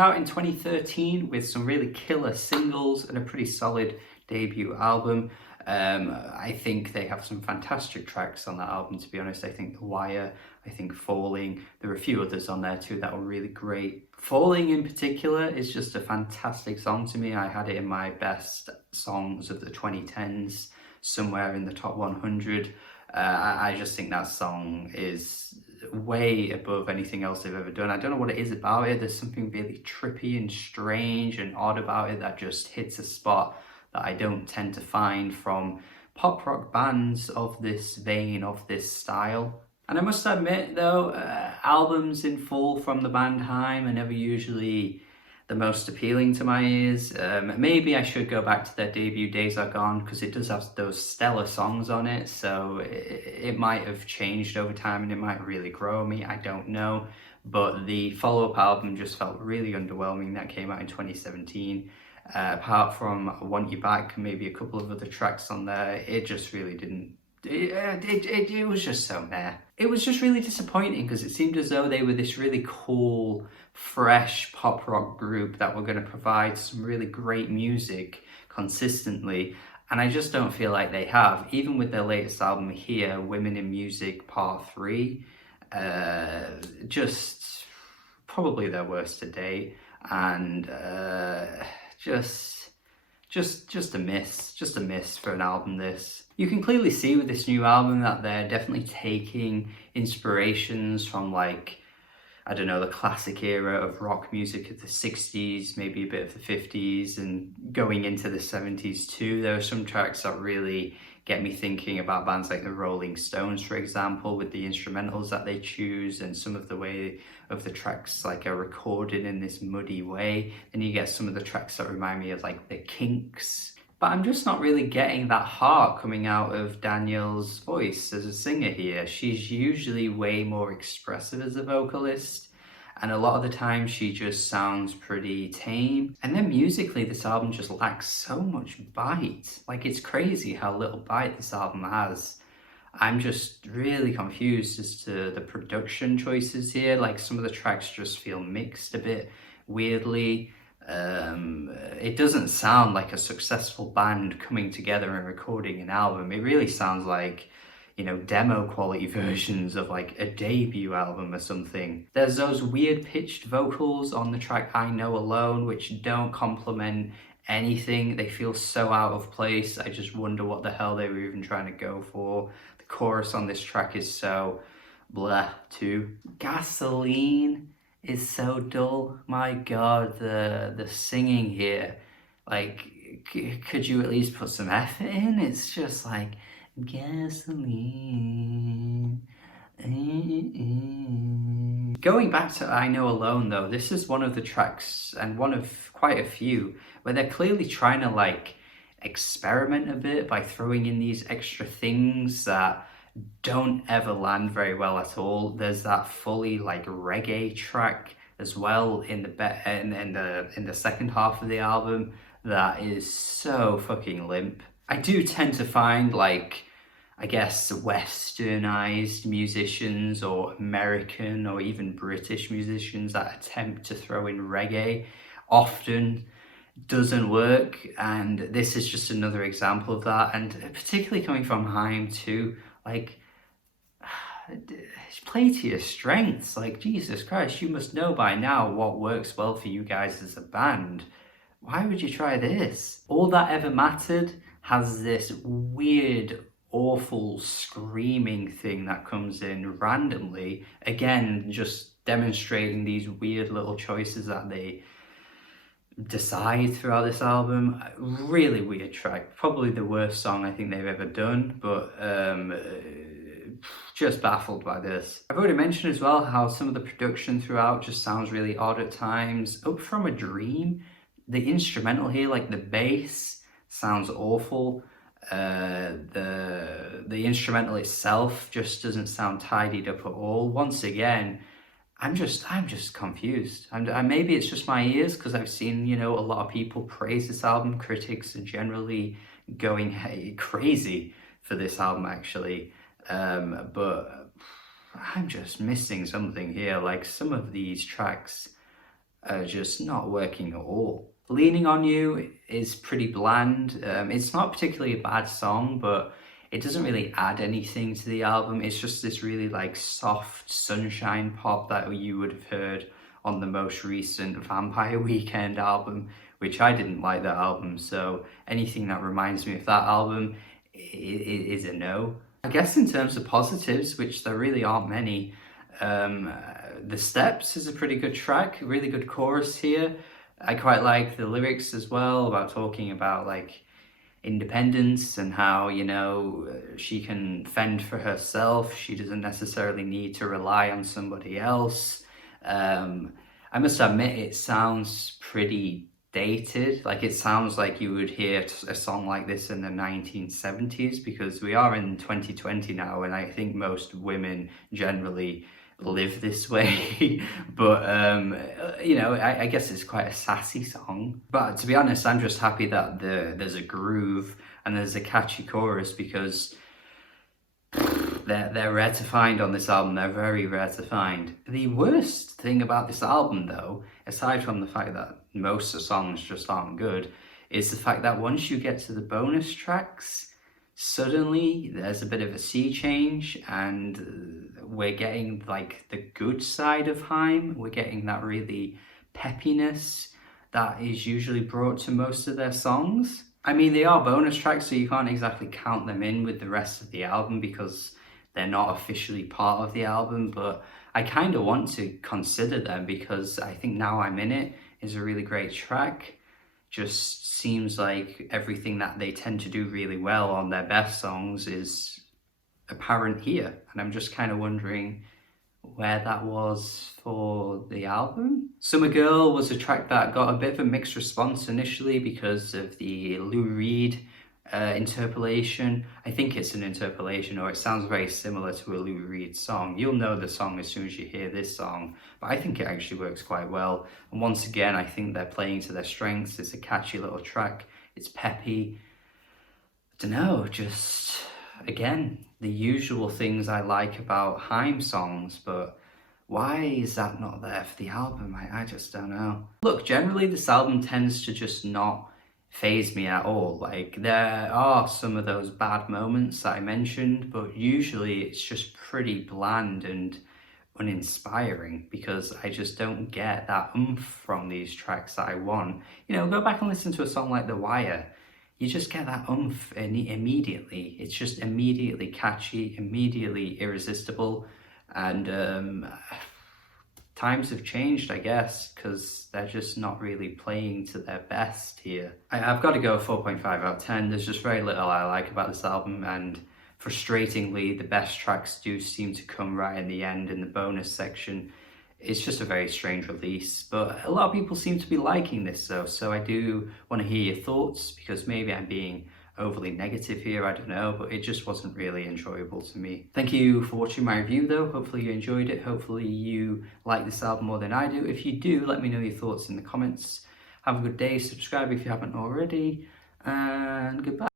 out in 2013 with some really killer singles and a pretty solid debut album. I think they have some fantastic tracks on that album, to be honest. I think The Wire, I think Falling, there are a few others on there too that were really great. Falling in particular is just a fantastic song to me. I had it in my best songs of the 2010s, somewhere in the top 100. I just think that song is way above anything else they've ever done. I don't know what it is about it. There's something really trippy and strange and odd about it that just hits a spot that I don't tend to find from pop rock bands of this vein, of this style. And I must admit though, albums in full from the band Haim are never usually the most appealing to my ears. Maybe I should go back to their debut Days Are Gone, because it does have those stellar songs on it, so it might have changed over time and it might really grow me, I don't know. But the follow-up album just felt really underwhelming. That came out in 2017. Apart from I Want You Back, maybe a couple of other tracks on there, it just really didn't, it was just so meh. It was just really disappointing because it seemed as though they were this really cool, fresh pop rock group that were going to provide some really great music consistently, and I just don't feel like they have. Even with their latest album here, Women in Music Part 3, just probably their worst to date, and just a miss for an album this. You can clearly see with this new album that they're definitely taking inspirations from, like, I don't know, the classic era of rock music of the 60s, maybe a bit of the 50s, and going into the 70s too. There are some tracks that really get me thinking about bands like the Rolling Stones, for example, with the instrumentals that they choose and some of the way of the tracks like are recorded in this muddy way. Then you get some of the tracks that remind me of like the Kinks. But I'm just not really getting that heart coming out of Danielle's voice as a singer here. She's usually way more expressive as a vocalist, and a lot of the time she just sounds pretty tame. And then musically, this album just lacks so much bite. Like, it's crazy how little bite this album has. I'm just really confused as to the production choices here. Like, some of the tracks just feel mixed a bit weirdly. It doesn't sound like a successful band coming together and recording an album. It really sounds like, you know, demo quality versions of like a debut album or something. There's those weird pitched vocals on the track I Know Alone, which don't complement anything. They feel so out of place. I just wonder what the hell they were even trying to go for. The chorus on this track is so blah too. Gasoline is so dull. My god, the singing here, like, could you at least put some effort in? It's just like gasoline. Going back to I Know Alone though, this is one of the tracks, and one of quite a few, where they're clearly trying to like experiment a bit by throwing in these extra things that don't ever land very well at all. There's that fully like reggae track as well in the second half of the album that is so fucking limp. I do tend to find, like, I guess westernized musicians or American or even British musicians that attempt to throw in reggae often doesn't work, and this is just another example of that. And particularly coming from Haim too, like, play to your strengths. Like, Jesus Christ, you must know by now what works well for you guys as a band. Why would you try this? All That Ever Mattered has this weird, awful screaming thing that comes in randomly, again just demonstrating these weird little choices that they decide throughout this album. Really weird track, probably the worst song I think they've ever done, but just baffled by this. I've already mentioned as well how some of the production throughout just sounds really odd at times. Up From a Dream, the instrumental here, like the bass, sounds awful. The instrumental itself just doesn't sound tidied up at all. Once again, I'm just confused. Maybe it's just my ears, because I've seen, you know, a lot of people praise this album. Critics are generally going crazy for this album, actually. But I'm just missing something here. Like, some of these tracks are just not working at all. Leaning on You is pretty bland. It's not particularly a bad song, but it doesn't really add anything to the album. It's just this really like soft sunshine pop that you would have heard on the most recent Vampire Weekend album, which I didn't like that album. So anything that reminds me of that album is a no. I guess in terms of positives, which there really aren't many, The Steps is a pretty good track, really good chorus here. I quite like the lyrics as well, about talking about like independence and how, you know, she can fend for herself. She doesn't necessarily need to rely on somebody else. I must admit, it sounds pretty dated. Like, it sounds like you would hear a song like this in the 1970s, because we are in 2020 now, and I think most women generally live this way. But you know, I guess it's quite a sassy song. But to be honest, I'm just happy that there's a groove and there's a catchy chorus, because they're rare to find on this album. They're very rare to find. The worst thing about this album, though, aside from the fact that most of the songs just aren't good, is the fact that once you get to the bonus tracks, suddenly there's a bit of a sea change, and we're getting like the good side of Haim. We're getting that really peppiness that is usually brought to most of their songs. I mean, they are bonus tracks, so you can't exactly count them in with the rest of the album because they're not officially part of the album, but I kind of want to consider them, because I think Now I'm In It is a really great track. Just seems like everything that they tend to do really well on their best songs is apparent here, and I'm just kind of wondering where that was for the album. Summer Girl was a track that got a bit of a mixed response initially because of the Lou Reed interpolation. I think it's an interpolation, or it sounds very similar to a Lou Reed song. You'll know the song as soon as you hear this song, but I think it actually works quite well. And once again, I think they're playing to their strengths. It's a catchy little track. It's peppy. I don't know, just, again, the usual things I like about Haim songs, but why is that not there for the album? I just don't know. Look, generally this album tends to just not faze me at all. Like, there are some of those bad moments that I mentioned, but usually it's just pretty bland and uninspiring, because I just don't get that oomph from these tracks that I want. You know, go back and listen to a song like The Wire. You just get that oomph immediately. It's just immediately catchy, immediately irresistible, and times have changed, I guess, because they're just not really playing to their best here. I've got to go 4.5 out of 10. There's just very little I like about this album, and frustratingly, the best tracks do seem to come right in the end in the bonus section. It's just a very strange release, but a lot of people seem to be liking this though, so I do want to hear your thoughts, because maybe I'm being overly negative here, I don't know, but it just wasn't really enjoyable to me. Thank you for watching my review though. Hopefully you enjoyed it. Hopefully you like this album more than I do. If you do, let me know your thoughts in the comments. Have a good day, subscribe if you haven't already, and goodbye.